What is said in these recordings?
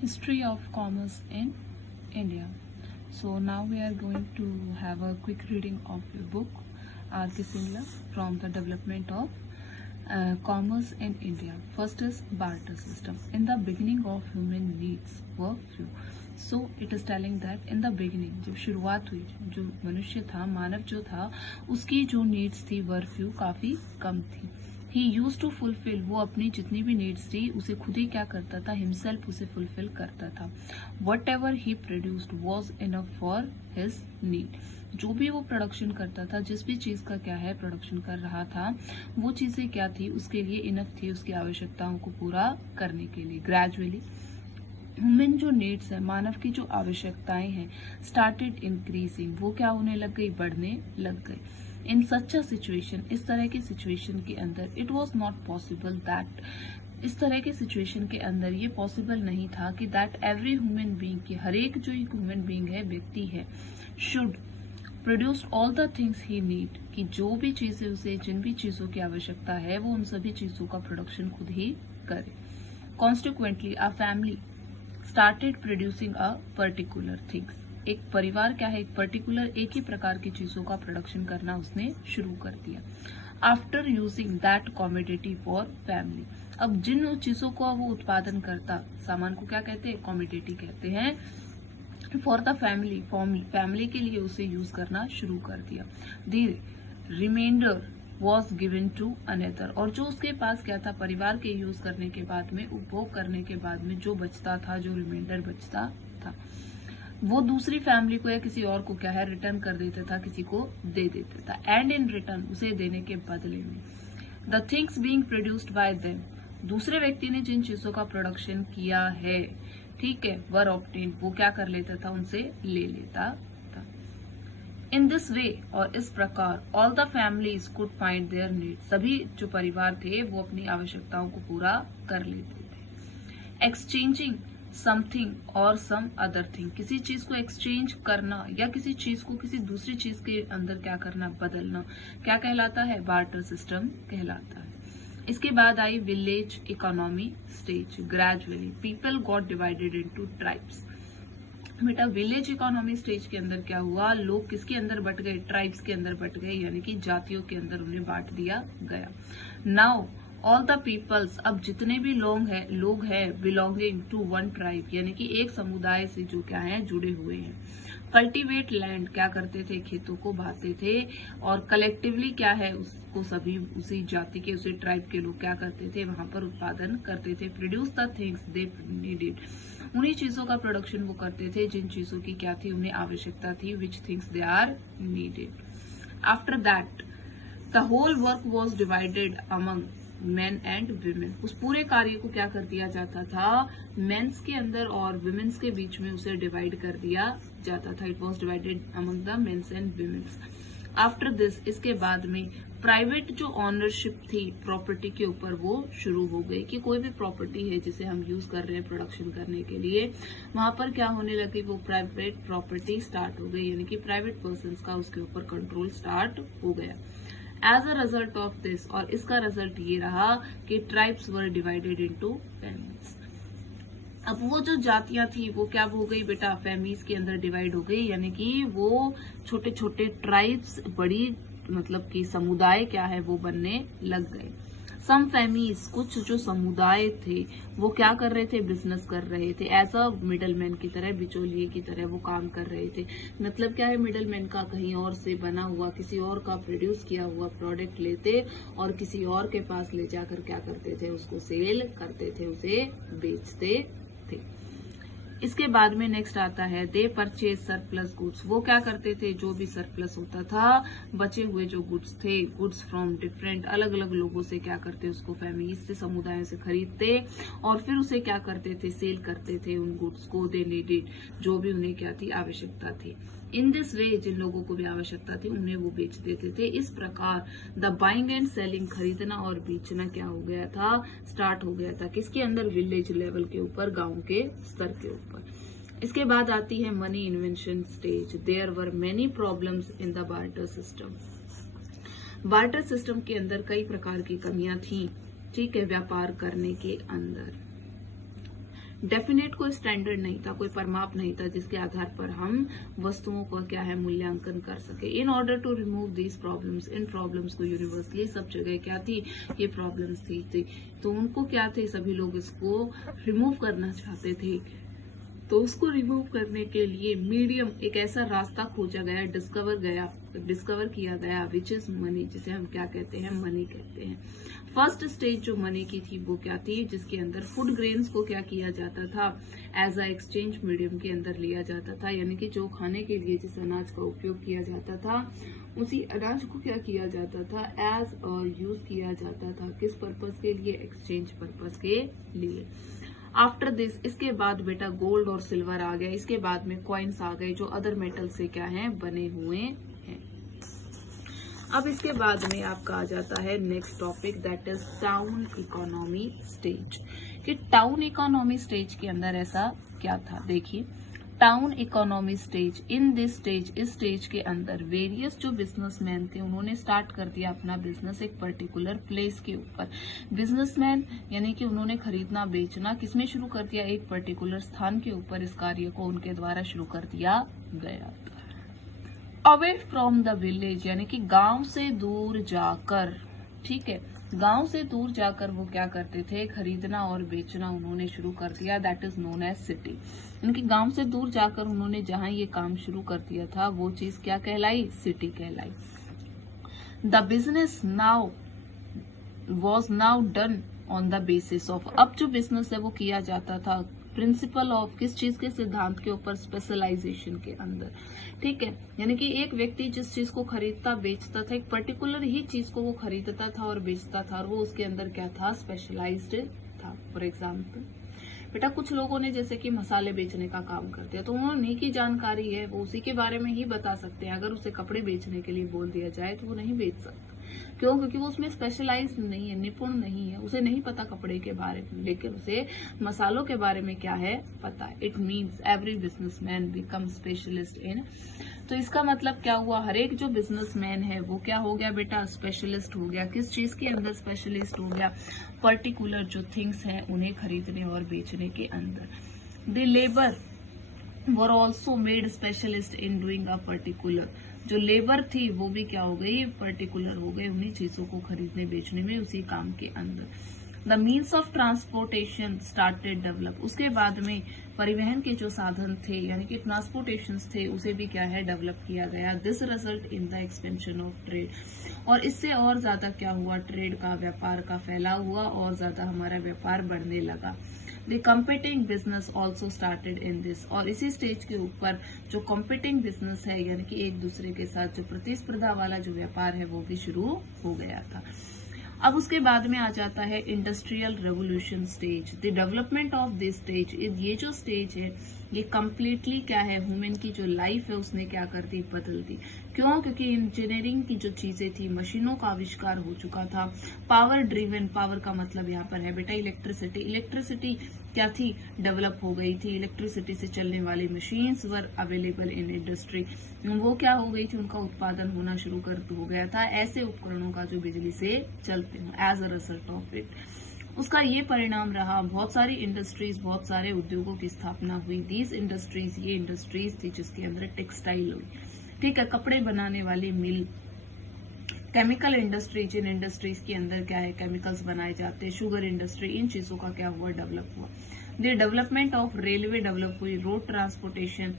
History of commerce in India. So now we are going to have a quick reading of your book R.K. Singla from the development of commerce in India. First is barter system. In the beginning of human needs were few. So it is telling that in the beginning, जब शुरुआत हुई, जो मनुष्य था, मानव जो था, उसकी जो नीड्स थी वर फ्यू, काफी कम थी. ही यूज टू फुलफिल, वो अपनी जितनी भी नीड्स थी उसे खुद ही क्या करता था, हिमसेल्फ उसे फुलफिल करता था. What ever he produced was enough for his need. जो भी वो प्रोडक्शन करता था, जिस भी चीज का क्या है प्रोडक्शन कर रहा था, वो चीजें क्या थी, उसके लिए इनफ थी, उसकी आवश्यकताओं को पूरा करने के लिए. ग्रेजुअली ह्यूमन जो नीड्स है, मानव की जो आवश्यकताएं हैं, स्टार्टेड इंक्रीजिंग, वो क्या होने लग गई, बढ़ने लग गई. इन सच अ सिचुएशन, इस तरह की सिचुएशन के अंदर, it was not possible that, इस तरह के सिचुएशन के अंदर ये पॉसिबल नहीं था कि दैट एवरी ह्यूमन बीइंग, की हर एक जो एक ह्यूमन बीइंग है, व्यक्ति है, should produce all the things he need, कि जो भी चीजें उसे, जिन भी चीजों की आवश्यकता है, वो उन सभी चीजों का प्रोडक्शन खुद ही करे. Consequently a family started producing a particular things. एक परिवार क्या है, एक पर्टिकुलर एक ही प्रकार की चीजों का प्रोडक्शन करना उसने शुरू कर दिया. After using that commodity for family, अब जिन चीजों को वो उत्पादन करता, सामान को क्या कहते हैं, कॉमोडिटी कहते हैं. फॉर द फैमिली, फैमिली के लिए उसे यूज करना शुरू कर दिया. The reminder was given to another, और जो उसके पास क्या था, परिवार के यूज करने के बाद में, उपभोग करने के बाद में जो बचता था, जो रिमाइंडर बचता था, वो दूसरी फैमिली को या किसी और को क्या है, रिटर्न कर देता था, किसी को दे देता था. एंड इन रिटर्न, उसे देने के बदले में, the things being produced by them, दूसरे व्यक्ति ने जिन चीजों का प्रोडक्शन किया है, ठीक है, वर ऑब्टेन्ड, वो क्या कर लेता था, उनसे ले लेता था. इन दिस वे, और इस प्रकार, all the families could find their need, सभी जो परिवार थे वो अपनी आवश्यकताओं को पूरा कर लेते थे. एक्सचेंजिंग समथिंग और सम अदर थिंग, किसी चीज को एक्सचेंज करना या किसी चीज को किसी दूसरी चीज के अंदर क्या करना, बदलना, क्या कहलाता है, बार्टर सिस्टम कहलाता है. इसके बाद आई village economy stage. Gradually people got divided into tribes. बेटा विलेज इकोनॉमी स्टेज के अंदर क्या हुआ, लोग किसके अंदर बट गए, ट्राइब्स के अंदर बट गए, यानी कि जातियों के अंदर उन्हें बांट दिया गया. नाउ ऑल द पीपल्स, अब जितने भी लोग हैं बिलोंगिंग टू वन ट्राइब, यानी कि एक समुदाय से जो क्या है, जुड़े हुए हैं. कल्टीवेट लैंड, क्या करते थे, खेतों को बांटते थे. और कलेक्टिवली क्या है, उसको सभी उसी जाति के, उसी ट्राइब के लोग क्या करते थे, वहां पर उत्पादन करते थे. Produce the things they needed, उन्हीं चीजों का प्रोडक्शन वो करते थे जिन चीजों की क्या थी, उन्हें आवश्यकता थी, which things they are needed. After that the whole work was divided among men and women, उस पूरे कार्य को क्या कर दिया जाता था, मेंस के अंदर और विमेन्स के बीच में उसे डिवाइड कर दिया जाता था. It was divided among the mens and womens. After this, इसके बाद में प्राइवेट जो ऑनरशिप थी प्रॉपर्टी के ऊपर, वो शुरू हो गई, कि कोई भी प्रॉपर्टी है जिसे हम यूज कर रहे हैं प्रोडक्शन करने के लिए, वहां पर क्या होने लगी, वो प्राइवेट प्रॉपर्टी स्टार्ट हो गई, यानी कि प्राइवेट पर्संस का उसके ऊपर कंट्रोल स्टार्ट हो गया. As a result of this, और इसका रिजल्ट ये रहा कि tribes were divided into families. अब वो जो जातियां थी वो क्या हो गई बेटा, फैमिलीज के अंदर डिवाइड हो गई, यानी कि वो छोटे छोटे ट्राइब्स, बड़ी मतलब कि समुदाय क्या है, वो बनने लग गए. सम फैमिलीज, कुछ जो समुदाय थे वो क्या कर रहे थे, बिजनेस कर रहे थे, एज अ मिडलमैन की तरह, बिचौलिए की तरह वो काम कर रहे थे. मतलब क्या है, मिडलमैन का, कहीं और से बना हुआ, किसी और का प्रोड्यूस किया हुआ प्रोडक्ट लेते और किसी और के पास ले जाकर क्या करते थे, उसको सेल करते थे, उसे बेचते थे. इसके बाद में नेक्स्ट आता है दे परचेज सरप्लस गुड्स, वो क्या करते थे, जो भी सरप्लस होता था, बचे हुए जो गुड्स थे, गुड्स फ्रॉम डिफरेंट, अलग अलग लोगों से क्या करते, उसको फैमिलीज से, समुदायों से खरीदते और फिर उसे क्या करते थे, सेल करते थे उन गुड्स को. दे नीडेड, जो भी उन्हें क्या थी, आवश्यकता थी. इन दिस वे, जिन लोगों को भी आवश्यकता थी उन्हें वो बेच देते थे. इस प्रकार द बाइंग एंड सेलिंग, खरीदना और बेचना क्या हो गया था, स्टार्ट हो गया था. किसके अंदर, विलेज लेवल के ऊपर, गांव के स्तर के ऊपर. इसके बाद आती है money invention stage. There were many problems in the barter system. Barter system के अंदर कई प्रकार की कमियां थी, ठीक है, व्यापार करने के अंदर. डेफिनेट कोई स्टैंडर्ड नहीं था, कोई परिमाप नहीं था जिसके आधार पर हम वस्तुओं का क्या है मूल्यांकन कर सके। In order to remove these problems, इन प्रॉब्लम्स को यूनिवर्सली सब जगह क्या थी, ये प्रॉब्लम्स थी। तो उनको क्या थे, सभी लोग इसको रिमूव करना चाहते थे। तो उसको रिमूव करने के लिए मीडियम, एक ऐसा रास्ता खोजा गया, डिस्कवर किया गया, विच इज मनी, जिसे हम क्या कहते हैं, मनी कहते हैं। फर्स्ट स्टेज जो मनी की थी वो क्या थी, जिसके अंदर फूड ग्रेन्स को क्या किया जाता था, एज अ एक्सचेंज मीडियम के अंदर लिया जाता था, यानी कि जो खाने के लिए जिस अनाज का उपयोग किया जाता था उसी अनाज को क्या किया जाता था, एज यूज किया जाता था। किस पर्पज के लिए, एक्सचेंज पर्पज के लिए। आफ्टर दिस, इसके बाद बेटा गोल्ड और सिल्वर आ गया, इसके बाद में कॉइन्स आ गए जो अदर मेटल से क्या है, बने हुए हैं। अब इसके बाद में आपका आ जाता है next topic, that is town economy stage. कि टाउन इकोनॉमी स्टेज के अंदर ऐसा क्या था, देखिए town economy stage, in this stage, इस स्टेज के अंदर वेरियस जो बिजनेसमैन थे उन्होंने स्टार्ट कर दिया अपना बिजनेस एक पर्टिकुलर प्लेस के ऊपर। बिजनेसमैन यानी कि उन्होंने खरीदना बेचना किसमें शुरू कर दिया, एक पर्टिकुलर स्थान के ऊपर इस कार्य को उनके द्वारा शुरू कर दिया गया। अवे फ्रॉम द विलेज, यानी कि गांव से दूर जाकर, ठीक है, गांव से दूर जाकर वो क्या करते थे, खरीदना और बेचना उन्होंने शुरू कर दिया, that is known as city. यानी गांव से दूर जाकर उन्होंने जहां ये काम शुरू कर दिया था वो चीज क्या कहलाई, सिटी कहलाई। The business now was now done on the basis of, अब जो बिजनेस है वो किया जाता था प्रिंसिपल ऑफ, किस चीज के सिद्धांत के ऊपर, स्पेशलाइजेशन के अंदर, ठीक है। यानी कि एक व्यक्ति जिस चीज को खरीदता बेचता था, एक पर्टिकुलर ही चीज को वो खरीदता था और बेचता था, और वो उसके अंदर क्या था, स्पेशलाइज्ड था। फॉर एग्जाम्पल बेटा कुछ लोगों ने जैसे कि मसाले बेचने का काम करते हैं, तो उन्होंने की जानकारी है वो उसी के बारे में ही बता सकते हैं। अगर उसे कपड़े बेचने के लिए बोल दिया जाए तो वो नहीं बेच सकता, क्यों, क्योंकि वो उसमें स्पेशलाइज्ड नहीं है, निपुण नहीं है, उसे नहीं पता कपड़े के बारे में, लेकिन उसे मसालों के बारे में क्या है, पता है। It means every businessman become specialist in, तो इसका मतलब क्या हुआ, हर एक जो बिजनेसमैन है वो क्या हो गया बेटा, स्पेशलिस्ट हो गया। किस चीज के अंदर स्पेशलिस्ट हो गया, पर्टिकुलर जो थिंग्स हैं उन्हें खरीदने और बेचने के अंदर। The labour were also made specialist in doing a particular, जो लेबर थी वो भी क्या हो गई, पर्टिकुलर हो गए उन्हीं चीजों को खरीदने बेचने में, उसी काम के अंदर। The means of transportation started develop, उसके बाद में परिवहन के जो साधन थे यानी कि ट्रांसपोर्टेशन थे उसे भी क्या है, डेवलप किया गया। This result in the expansion of trade, और इससे और ज्यादा क्या हुआ, ट्रेड का, व्यापार का फैलाव हुआ और ज्यादा हमारा व्यापार बढ़ने लगा। The competing business also started in this, और इसी स्टेज के ऊपर जो कम्पिटिंग बिजनेस है यानी कि एक दूसरे के साथ जो प्रतिस्पर्धा वाला जो व्यापार है वो भी शुरू हो गया था। अब उसके बाद में आ जाता है industrial revolution stage. The development of this stage, ये जो स्टेज है ये कम्प्लीटली क्या है, ह्यूमन की जो लाइफ है उसने क्या कर दी, बदल दी। क्यों, क्योंकि इंजीनियरिंग की जो चीजें थी, मशीनों का आविष्कार हो चुका था। पावर ड्रिवन, पावर का मतलब यहाँ पर है बेटा इलेक्ट्रिसिटी, इलेक्ट्रिसिटी क्या थी, डेवलप हो गई थी। इलेक्ट्रिसिटी से चलने वाली machines were available in industry, वो क्या हो गई थी, उनका उत्पादन होना शुरू हो गया था, ऐसे उपकरणों का जो बिजली से चलते हो। As a result of it, उसका ये परिणाम रहा, बहुत सारी इंडस्ट्रीज, बहुत सारे उद्योगों की स्थापना हुई। दीज इंडस्ट्रीज, ये इंडस्ट्रीज थी जिसके अंदर टेक्सटाइल हुई, ठीक है, कपड़े बनाने वाली मिल। केमिकल इंडस्ट्री, जिन इंडस्ट्रीज के अंदर क्या है, केमिकल्स बनाए जाते हैं। शुगर इंडस्ट्री, इन चीजों का क्या हुआ, डेवलप हुआ। The development of railway develop हुई, रोड ट्रांसपोर्टेशन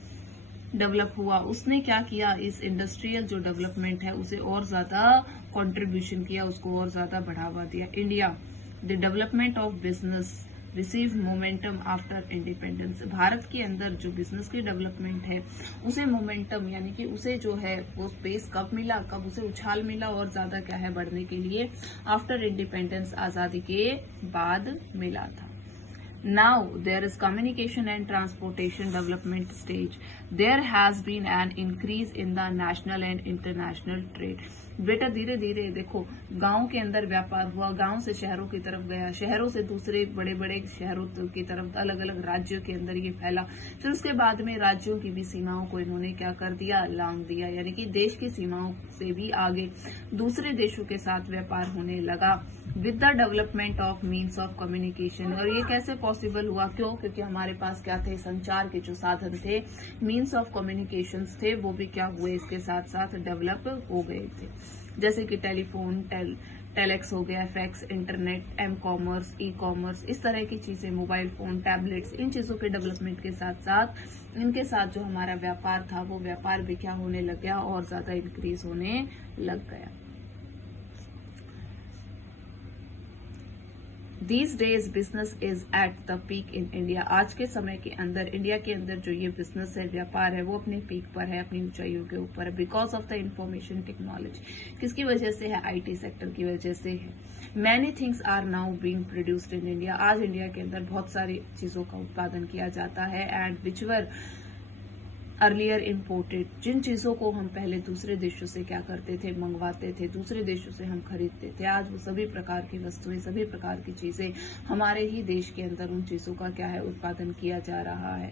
डेवलप हुआ। उसने क्या किया, इस इंडस्ट्रियल जो डेवलपमेंट है उसे और ज्यादा कंट्रीब्यूशन किया, उसको और ज्यादा बढ़ावा दिया। India, the development of business receive momentum after independence, Bharat के अंदर जो बिजनेस की डेवलपमेंट है उसे मोमेंटम यानी कि उसे जो है वो स्पेस कब मिला, कब उसे उछाल मिला और ज्यादा क्या है बढ़ने के लिए, आफ्टर इंडिपेंडेंस, आजादी के बाद मिला था। Now there is communication and transportation development stage. There has been an increase in the national and international trade. बेटा धीरे धीरे देखो गांव के अंदर व्यापार हुआ, गांव से शहरों की तरफ गया, शहरों से दूसरे बड़े बड़े शहरों की तरफ, अलग अलग राज्यों के अंदर ये फैला। फिर उसके बाद में राज्यों की भी सीमाओं को इन्होंने क्या कर दिया, लांघ दिया, यानी कि देश की सीमाओं से भी आगे दूसरे देशों के साथ व्यापार होने लगा with the development of means of communication. और ये कैसे पॉसिबल हुआ, क्यों? क्योंकि हमारे पास क्या थे, संचार के जो साधन थे, मीन्स ऑफ कम्युनिकेशन थे, वो भी क्या हुए, इसके साथ साथ डेवलप हो गए थे। जैसे कि टेलीफोन, टेलेक्स हो गया, fax, internet, M commerce, E commerce, इस तरह की चीजें, मोबाइल फोन, टैबलेट्स, इन चीजों के डेवलपमेंट के साथ साथ इनके साथ जो हमारा व्यापार था, वो व्यापार भी क्या होने लग गया, और ज्यादा इंक्रीज होने लग गया। These days business is at the peak in India। आज के समय के अंदर इंडिया के अंदर जो ये बिजनेस है, व्यापार है, वो अपने पीक पर है, अपनी ऊंचाइयों के ऊपर है, because of the information technology. किसकी वजह से है? IT सेक्टर की वजह से है। Many things are now being produced in India. आज इंडिया के अंदर बहुत सारी चीजों का उत्पादन किया जाता है, and which were earlier imported. जिन चीजों को हम पहले दूसरे देशों से क्या करते थे, मंगवाते थे, दूसरे देशों से हम खरीदते थे, आज वो सभी प्रकार की वस्तुएं, सभी प्रकार की चीजें हमारे ही देश के अंदर उन चीजों का क्या है, उत्पादन किया जा रहा है।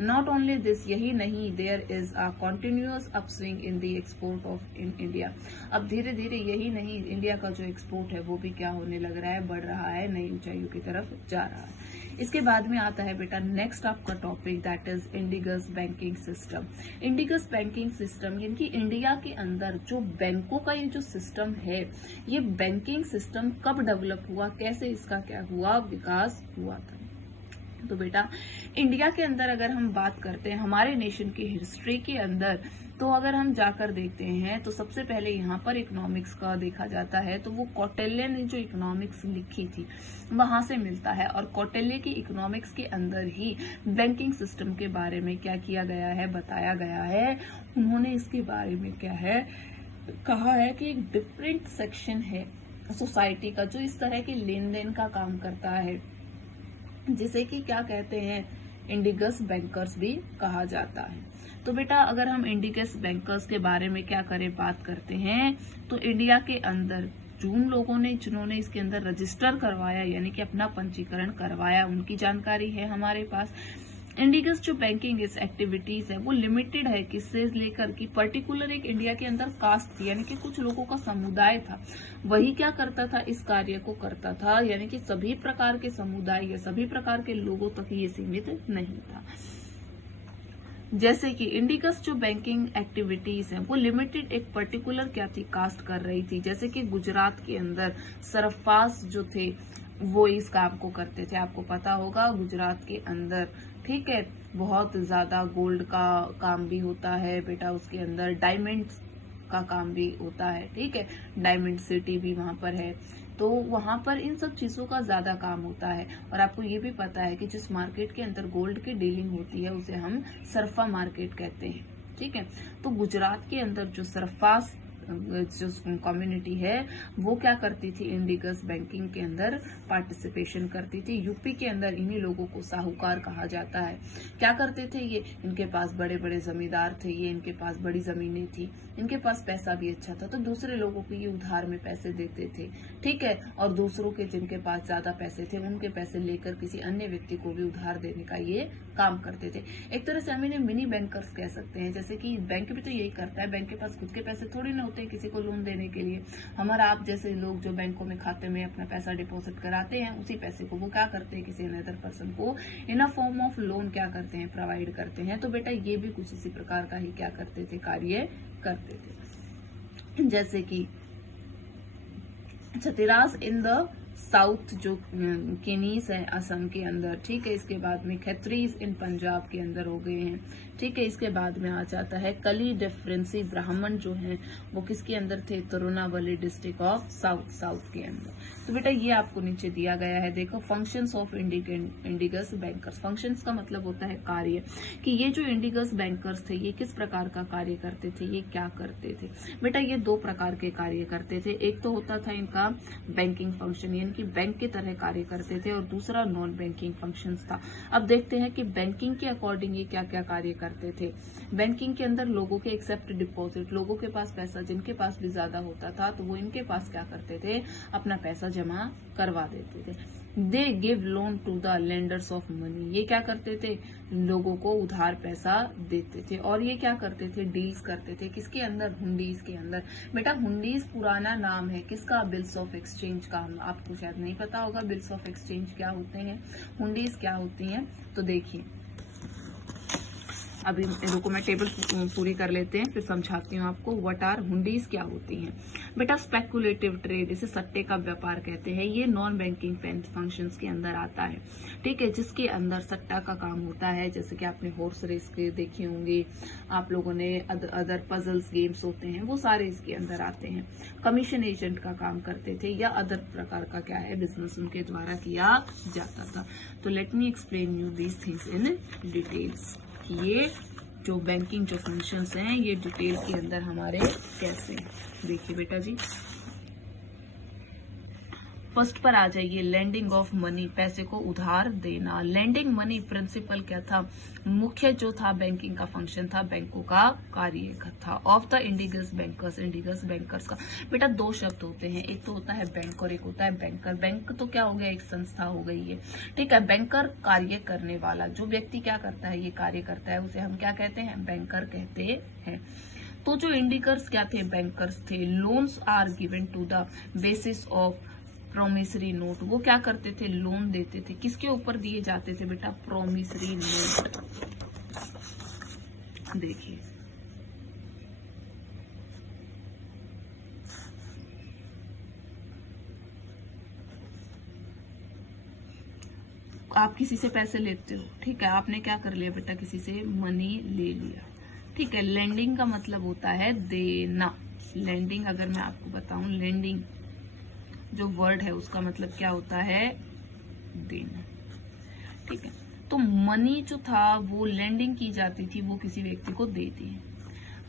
नॉट ओनली दिस, यही नहीं, there is a continuous upswing in the export of in India. अब धीरे धीरे यही नहीं, इंडिया का जो एक्सपोर्ट है वो भी क्या होने लग रहा है, बढ़ रहा है, नई ऊंचाइयों की तरफ जा रहा है। इसके बाद में आता है बेटा नेक्स्ट आपका topic, that is indigenous banking system. Indigenous banking system यानी कि इंडिया के अंदर जो बैंकों का ये जो सिस्टम है, ये बैंकिंग सिस्टम कब डेवलप हुआ, कैसे इसका क्या हुआ, विकास हुआ था। तो बेटा इंडिया के अंदर अगर हम बात करते हैं हमारे नेशन की हिस्ट्री के अंदर, तो अगर हम जाकर देखते हैं तो सबसे पहले यहाँ पर इकोनॉमिक्स का देखा जाता है, तो वो कौटिल्य ने जो इकोनॉमिक्स लिखी थी वहां से मिलता है, और कौटिल्य की इकोनॉमिक्स के अंदर ही बैंकिंग सिस्टम के बारे में क्या किया गया है, बताया गया है। उन्होंने इसके बारे में क्या है कहा है कि एक डिफरेंट सेक्शन है सोसाइटी का जो इस तरह के लेन देन का काम करता है, जिसे कि क्या कहते हैं, इंडिगस बैंकर्स भी कहा जाता है। तो बेटा अगर हम इंडिगस बैंकर्स के बारे में क्या करें, बात करते हैं, तो इंडिया के अंदर जिन लोगों ने, जिन्होंने इसके अंदर रजिस्टर करवाया यानी कि अपना पंजीकरण करवाया, उनकी जानकारी है हमारे पास। इंडिगस जो बैंकिंग इस एक्टिविटीज है वो लिमिटेड है, किससे लेकर कि पर्टिकुलर एक इंडिया के अंदर कास्ट थी, यानी कि कुछ लोगों का समुदाय था, वही क्या करता था, इस कार्य को करता था, यानी कि सभी प्रकार के समुदाय या सभी प्रकार के लोगों तक ये सीमित नहीं था। जैसे कि इंडिगस जो बैंकिंग एक्टिविटीज है वो लिमिटेड एक पर्टिकुलर क्या थी, कास्ट कर रही थी। जैसे कि गुजरात के अंदर सरफास जो थे वो इस काम को करते थे, आपको पता होगा गुजरात के अंदर, ठीक है, बहुत ज्यादा गोल्ड का काम भी होता है बेटा, उसके अंदर डायमंड्स का काम भी होता है, ठीक है, डायमंड सिटी भी वहां पर है, तो वहां पर इन सब चीजों का ज्यादा काम होता है। और आपको ये भी पता है कि जिस मार्केट के अंदर गोल्ड की डीलिंग होती है उसे हम सरफा मार्केट कहते हैं, ठीक है। तो गुजरात के अंदर जो सरफास जो कम्युनिटी है वो क्या करती थी, इंडिगस बैंकिंग के अंदर पार्टिसिपेशन करती थी। यूपी के अंदर इन्हीं लोगों को साहूकार कहा जाता है। क्या करते थे ये, इनके पास बड़े बड़े जमींदार थे, ये इनके पास बड़ी जमीनें थी, इनके पास पैसा भी अच्छा था, तो दूसरे लोगों को ये उधार में पैसे देते थे, ठीक है, और दूसरों के जिनके पास ज्यादा पैसे थे उनके पैसे लेकर किसी अन्य व्यक्ति को भी उधार देने का ये काम करते थे। एक तरह से हम इन्हें मिनी बैंकर्स कह सकते हैं। जैसे कि बैंक भी तो यही करता है, बैंक के पास खुद के पैसे थोड़ी ना होते हैं किसी को लोन देने के लिए। हमारा आप जैसे लोग जो बैंकों में खाते में अपना पैसा डिपॉजिट कराते हैं, उसी पैसे को वो क्या करते हैं, किसी अनदर पर्सन को इन अ फॉर्म ऑफ लोन क्या करते हैं, प्रोवाइड करते हैं। तो बेटा ये भी कुछ इसी प्रकार का ही क्या करते थे, कार्य करते थे। जैसे कि छतिरास इन द साउथ जो केनीस है असम के अंदर, ठीक है, इसके बाद में खत्रीज इन पंजाब के अंदर हो गए हैं, ठीक है। इसके बाद में आ जाता है कली डिफरेंसी ब्राह्मण जो है वो किसके अंदर थे, तिरुनावली डिस्ट्रिक्ट ऑफ साउथ के अंदर। तो बेटा ये आपको नीचे दिया गया है, देखो फंक्शंस ऑफ इंडिगस बैंकर्स। फंक्शंस का मतलब होता है कार्य, कि ये जो इंडिगस बैंकर्स थे ये किस प्रकार का कार्य करते थे, ये क्या करते थे। बेटा ये दो प्रकार के कार्य करते थे, एक तो होता था इनका बैंकिंग फंक्शन, यानी कि बैंक की तरह कार्य करते थे, और दूसरा नॉन बैंकिंग फंक्शंस था। अब देखते हैं कि बैंकिंग के अकॉर्डिंग ये क्या क्या कार्य करते थे। बैंकिंग के अंदर लोगों के एक्सेप्ट डिपॉजिट, लोगों के पास पैसा जिनके पास भी ज्यादा होता था तो वो इनके पास क्या करते थे, अपना पैसा जमा करवा देते थे। They give loan to the lenders of money, ये क्या करते थे, लोगों को उधार पैसा देते थे। और ये क्या करते थे, डील्स करते थे, किसके अंदर, हुंडीज के अंदर। बेटा हुंडीज पुराना नाम है किसका, बिल्स ऑफ एक्सचेंज का। आपको शायद नहीं पता होगा बिल्स ऑफ एक्सचेंज क्या होते हैं, हुंडीज क्या होती हैं। तो देखिए अभी रुको मैं टेबल पूरी कर लेते हैं फिर समझाती हूँ आपको। व्हाट आर हुंडीज क्या होती हैं। बेटा स्पेकुलेटिव ट्रेड, इसे सट्टे का व्यापार कहते हैं, ये नॉन बैंकिंग फंक्शंस के अंदर आता है, ठीक है, जिसके अंदर सट्टा का काम होता है। जैसे कि आपने हॉर्स रेस के देखे होंगे, आप लोगों ने अदर पजल्स गेम्स होते हैं, वो सारे इसके अंदर आते हैं। कमीशन एजेंट का काम करते थे, या अदर प्रकार का क्या है बिजनेस उनके द्वारा किया जाता था। तो let me explain you these things in details. ये जो बैंकिंग जो फंक्शंस हैं ये डिटेल के अंदर हमारे कैसे हैं। देखिए बेटा जी, फर्स्ट पर आ जाइए, लैंडिंग ऑफ मनी, पैसे को उधार देना। लैंडिंग मनी प्रिंसिपल क्या था, मुख्य जो था बैंकिंग का फंक्शन था, बैंकों का कार्य था। Of the indigenous bankers, इंडिगस bankers का बेटा दो शब्द होते हैं, एक तो होता है बैंक और एक होता है बैंकर। बैंक तो क्या हो गया, एक संस्था हो गई है, ठीक है। बैंकर कार्य करने वाला, जो व्यक्ति क्या करता है, ये कार्य करता है, उसे हम क्या कहते हैं, बैंकर कहते हैं। तो जो इंडिगर्स क्या थे, बैंकर्स थे। Loans are given to the basis of promissory note, वो क्या करते थे, लोन देते थे, किसके ऊपर दिए जाते थे बेटा, प्रोमिसरी नोट। देखिए आप किसी से पैसे लेते हो, ठीक है, आपने क्या कर लिया बेटा, किसी से मनी ले लिया, ठीक है। लेंडिंग का मतलब होता है देना। लेंडिंग अगर मैं आपको बताऊं, लेंडिंग जो वर्ड है उसका मतलब क्या होता है, देना, ठीक है। तो मनी जो था वो लेंडिंग की जाती थी, वो किसी व्यक्ति को दे दी,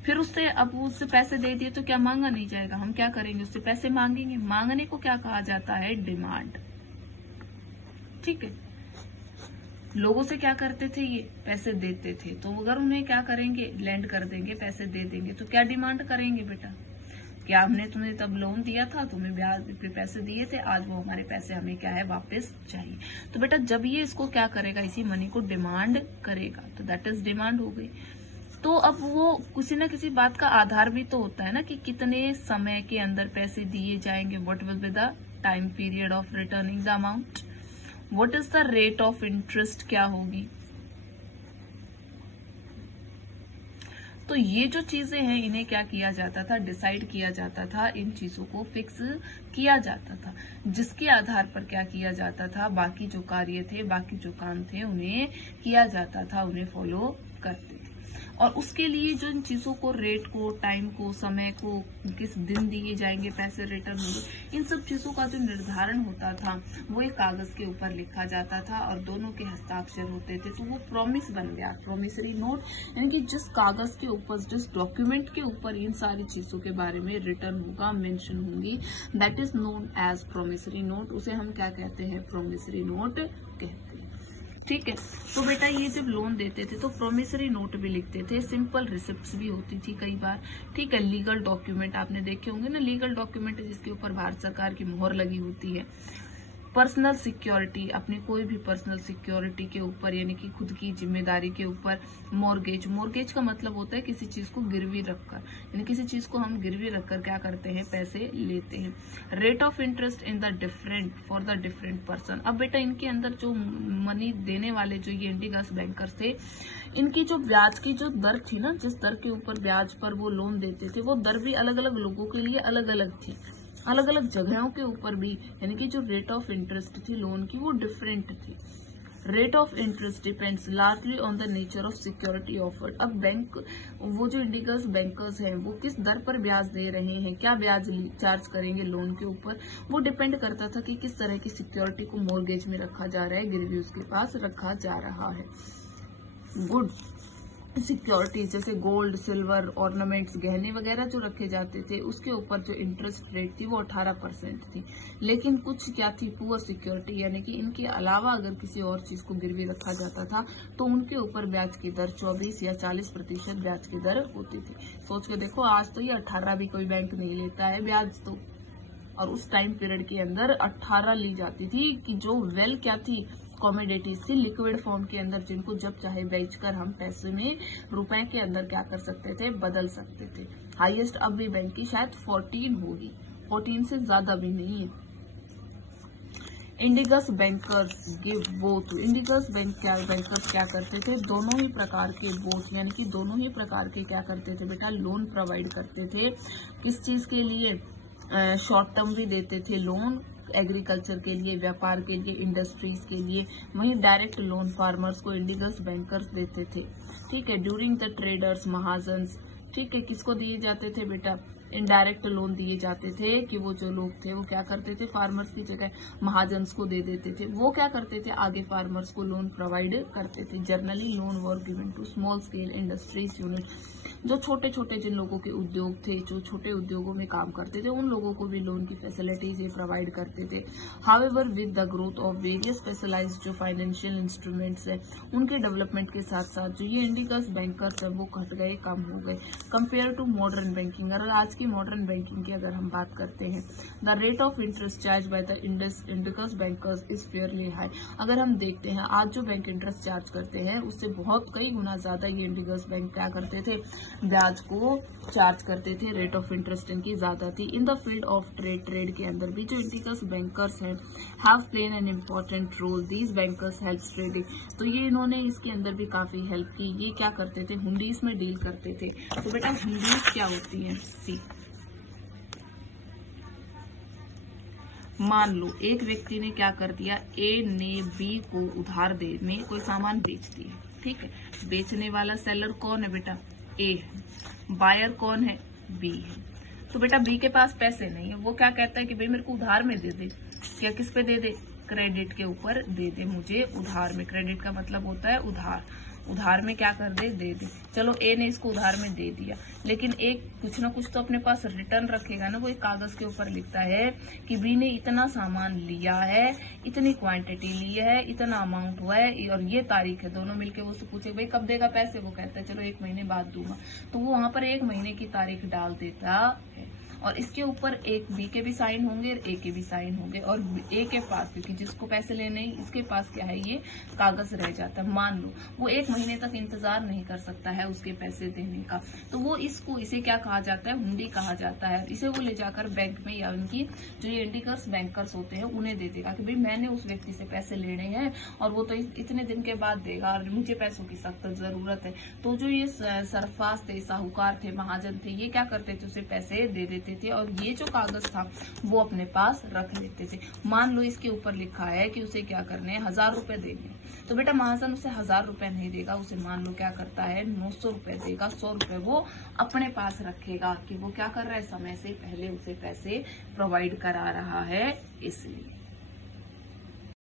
फिर उससे अब उससे पैसे दे दिए तो क्या मांगा नहीं जाएगा, हम क्या करेंगे, उससे पैसे मांगेंगे। मांगने को क्या कहा जाता है, डिमांड, ठीक है। लोगों से क्या करते थे, ये पैसे देते थे, तो अगर उन्हें क्या करेंगे, लैंड कर देंगे, पैसे दे देंगे, तो क्या डिमांड करेंगे बेटा, क्या हमने तुम्हें तब लोन दिया था, तुम्हें ब्याज पे पैसे दिए थे, आज वो हमारे पैसे हमें क्या है, वापस चाहिए। तो बेटा जब ये इसको क्या करेगा, इसी मनी को डिमांड करेगा, तो दैट इज डिमांड हो गई। तो अब वो किसी न किसी बात का आधार भी तो होता है ना, कि कितने समय के अंदर पैसे दिए जाएंगे। What will be the time period of returning the amount. What is the rate of interest, क्या होगी। तो ये जो चीजें हैं इन्हें क्या किया जाता था, डिसाइड किया जाता था, इन चीजों को फिक्स किया जाता था, जिसके आधार पर क्या किया जाता था, बाकी जो कार्य थे, बाकी जो काम थे उन्हें किया जाता था, उन्हें फॉलो करते थे। और उसके लिए जो इन चीजों को, रेट को, टाइम को, समय को, किस दिन दिए जाएंगे पैसे, रिटर्न होंगे, इन सब चीजों का जो निर्धारण होता था वो एक कागज के ऊपर लिखा जाता था और दोनों के हस्ताक्षर होते थे, तो वो प्रॉमिस बन गया, प्रोमिसरी नोट। यानी कि जिस कागज के ऊपर, जिस डॉक्यूमेंट के ऊपर इन सारी चीजों के बारे में रिटर्न होगा, मेंशन होंगी, that is known as promissory note. उसे हम क्या कहते हैं, प्रोमिसरी नोट कहते हैं, ठीक है। तो बेटा ये जब लोन देते थे तो प्रोमिसरी नोट भी लिखते थे, सिंपल रिसिप्ट्स भी होती थी कई बार, ठीक है। लीगल डॉक्यूमेंट आपने देखे होंगे ना, लीगल डॉक्यूमेंट जिसके ऊपर भारत सरकार की मोहर लगी होती है। पर्सनल सिक्योरिटी, अपनी कोई भी पर्सनल सिक्योरिटी के ऊपर, यानी कि खुद की जिम्मेदारी के ऊपर। मॉर्गेज, मॉर्गेज का मतलब होता है किसी चीज को गिरवी रखकर, यानी किसी चीज को हम गिरवी रखकर क्या करते हैं, पैसे लेते हैं। Rate of interest in the different, for the different person. अब बेटा इनके अंदर जो मनी देने वाले जो ये इंडिगस बैंकर्स थे, इनकी जो ब्याज की जो दर थी ना, जिस दर के ऊपर ब्याज पर वो लोन देते थे, वो दर भी अलग अलग लोगों के लिए अलग अलग थी, अलग अलग जगहों के ऊपर भी, यानी कि जो रेट ऑफ इंटरेस्ट थी लोन की वो डिफरेंट थी। Rate of interest depends largely on the nature of security offered. अब बैंक, वो जो इंडिगस बैंकर्स हैं वो किस दर पर ब्याज दे रहे हैं, क्या ब्याज चार्ज करेंगे लोन के ऊपर, वो डिपेंड करता था कि किस तरह की सिक्योरिटी को मॉर्गेज में रखा जा रहा है, गिरवी उसके पास रखा जा रहा है। गुड सिक्योरिटीज जैसे गोल्ड, सिल्वर, ऑर्नामेंट्स, गहने वगैरह जो रखे जाते थे उसके ऊपर जो इंटरेस्ट रेट थी वो 18% थी। लेकिन कुछ क्या थी, पुअर सिक्योरिटी, यानी कि इनके अलावा अगर किसी और चीज को गिरवी रखा जाता था तो उनके ऊपर ब्याज की दर 24 या 40% ब्याज की दर होती थी। सोच के देखो, आज तो ये 18 भी कोई बैंक नहीं लेता है ब्याज तो, और उस टाइम पीरियड के अंदर 18 ली जाती थी कि जो वेल क्या थी, कॉमोडिटीज थी, लिक्विड फॉर्म के अंदर, जिनको जब चाहे बेचकर हम पैसे में, रुपए के अंदर क्या कर सकते थे, बदल सकते थे। हाईएस्ट अब भी बैंक की शायद 14 होगी, 14 से ज्यादा भी नहीं है। इंडिगस बैंकर्स गिव बोथ। इंडिगस बैंकर्स क्या करते थे, दोनों ही प्रकार के बोथ, यानी कि दोनों ही प्रकार के क्या करते थे बेटा, लोन प्रोवाइड करते थे। किस चीज के लिए, शॉर्ट टर्म भी देते थे लोन, एग्रीकल्चर के लिए, व्यापार के लिए, इंडस्ट्रीज के लिए। वहीं डायरेक्ट लोन फार्मर्स को इंडिगस बैंकर्स देते थे। ठीक है, ड्यूरिंग द ट्रेडर्स, महाजन्स, ठीक है, किसको दिए जाते थे बेटा, इनडायरेक्ट लोन दिए जाते थे कि वो जो लोग थे वो क्या करते थे, फार्मर्स की जगह महाजन्स को दे देते थे। वो क्या करते थे, आगे फार्मर्स को लोन प्रोवाइड करते थे। Generally loan were given to small scale industries unit, जो छोटे छोटे जिन लोगों के उद्योग थे, जो छोटे उद्योगों में काम करते थे, उन लोगों को भी लोन की फैसिलिटीज ये प्रोवाइड करते थे। However with the growth of various specialised जो फाइनेंशियल इंस्ट्रूमेंट्स है, उनके डेवलपमेंट के साथ साथ जो ये इंडिगस बैंकर्स है वो घट गए, कम हो गए कंपेयर टू मॉडर्न बैंकिंग। अगर आज की मॉडर्न बैंकिंग की अगर हम बात करते हैं, the rate of interest charge by the indigenous bankers is fairly high. अगर हम देखते हैं आज जो बैंक इंटरेस्ट चार्ज करते हैं उससे बहुत कई गुना ज्यादा ये इंडिगस बैंक क्या करते थे, ब्याज को चार्ज करते थे। रेट ऑफ इंटरेस्ट इनकी ज्यादा थी। In the field of trade के अंदर भी जो इंडिगस बैंकर्स हैं have played an important role. These bankers help trading, तो ये इन्होंने इसके अंदर भी काफी हेल्प की। ये क्या करते थे, हुंडीज में डील करते थे। तो बेटा हुंडीज क्या होती है, सी, मान लो एक व्यक्ति ने क्या कर दिया, ए ने बी को उधार देने कोई सामान बेच दिया। ठीक है, बेचने वाला सेलर कौन है बेटा, ए है, बायर कौन है, बी है। तो बेटा बी के पास पैसे नहीं है, वो क्या कहता है कि भाई मेरे को उधार में दे दे। क्या किस पे दे दे, क्रेडिट के ऊपर दे दे मुझे उधार में। क्रेडिट का मतलब होता है उधार, उधार में क्या कर दे, दे दे। चलो ए ने इसको उधार में दे दिया, लेकिन एक कुछ ना कुछ तो अपने पास रिटर्न रखेगा ना। वो एक कागज के ऊपर लिखता है कि बी ने इतना सामान लिया है, इतनी क्वांटिटी ली है, इतना अमाउंट हुआ है और ये तारीख है। दोनों मिलके वो उससे पूछे भाई कब देगा पैसे, वो कहता है चलो 1 महीने बाद दूंगा। तो वो वहां पर 1 महीने की तारीख डाल देता है और इसके ऊपर एक बी के भी साइन होंगे और ए के भी साइन होंगे। और ए के पास, क्योंकि जिसको पैसे लेने इसके पास क्या है, ये कागज रह जाता है। मान लो वो 1 महीने तक इंतजार नहीं कर सकता है उसके पैसे देने का, तो वो इसे क्या कहा जाता है, हुंडी कहा जाता है। इसे वो ले जाकर बैंक में या उनकी जो ये इंडिगस बैंकर्स होते हैं उन्हें दे देगा कि भाई मैंने उस व्यक्ति से पैसे लेने हैं और वो तो इतने दिन के बाद देगा और मुझे पैसों की सख्त जरूरत है। तो जो ये सरफराज थे, साहूकार थे, महाजन थे, ये क्या करते थे, उसे पैसे दे देते थे और ये जो कागज था वो अपने पास रख लेते थे। मान लो इसके ऊपर लिखा है कि उसे क्या करने हैं, 1000 रुपए देने, तो बेटा महाजन उसे 1000 रुपए नहीं देगा, उसे मान लो क्या करता है 900 रुपए देगा। 100 रुपए वो अपने पास रखेगा कि वो क्या कर रहा है, समय से पहले उसे पैसे प्रोवाइड करा रहा है इसलिए।